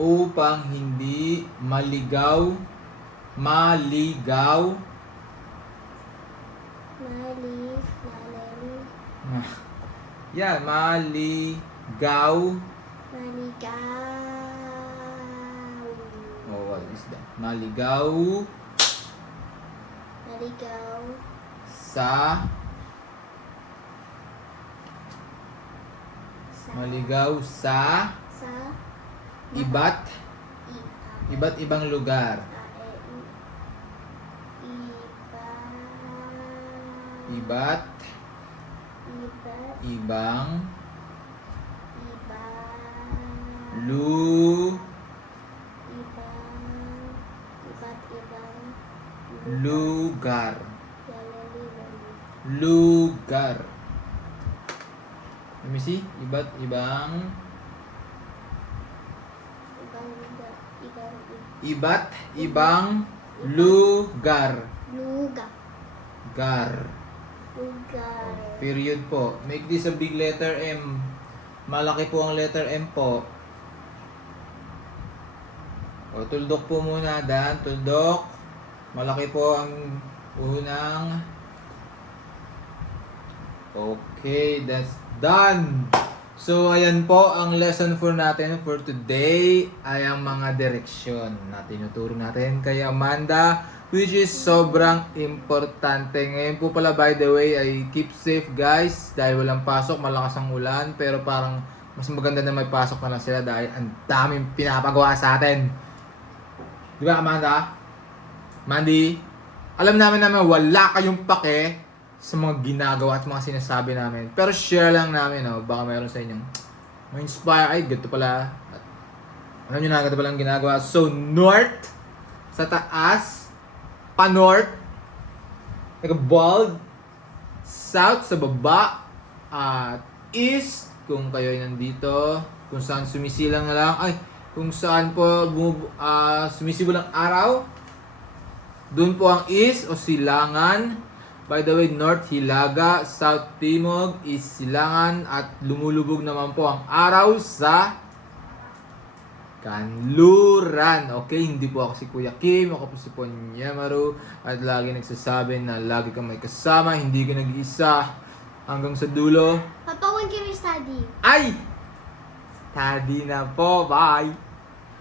upang hindi maligaw. Maligaw. Yan, maligaw. Oh, what is that? Maligaw. Sa. Maligaw sa iba't ibang lugar. Iba't ibang lugar. Lugar. Let me see. Iba't ibang lugar. Gar. Period po. Make this a big letter M. Malaki po ang letter M po. O, tuldok po muna, Dan. Tuldok. Malaki po ang unang. Okay, that's done. So, ayan po ang lesson 4 natin for today ay ang mga direksyon na tinuturo natin kay Amanda, which is sobrang importante. Ngayon po pala, by the way, ay keep safe guys dahil walang pasok, malakas ang ulan, pero parang mas maganda na may pasok na lang sila dahil ang daming pinapagawa sa atin. Di ba, Amanda? Mandy, alam namin wala kayong pake sa mga ginagawa at mga sinasabi namin. Pero share lang namin, no? Baka mayroon sa inyong ma-inspire. Ay, ganito pala. Alam nyo na, ganito pala ang ginagawa. So, north, sa taas, pa-north, nag-bald, south, sa baba, at east, kung kayo ay nandito, kung saan sumisilang na lang, ay, kung saan po sumisibol ang araw, doon po ang east o silangan. By the way, north hilaga, south timog is silangan, at lumulubog naman po ang araw sa kanluran. Okay, hindi po ako si Kuya Kim, ako po si Ponyamaru, at lagi nagsasabi na lagi kang may kasama, hindi ka nag-iisa hanggang sa dulo. Papa, when can we study? Ay! Study na po, bye!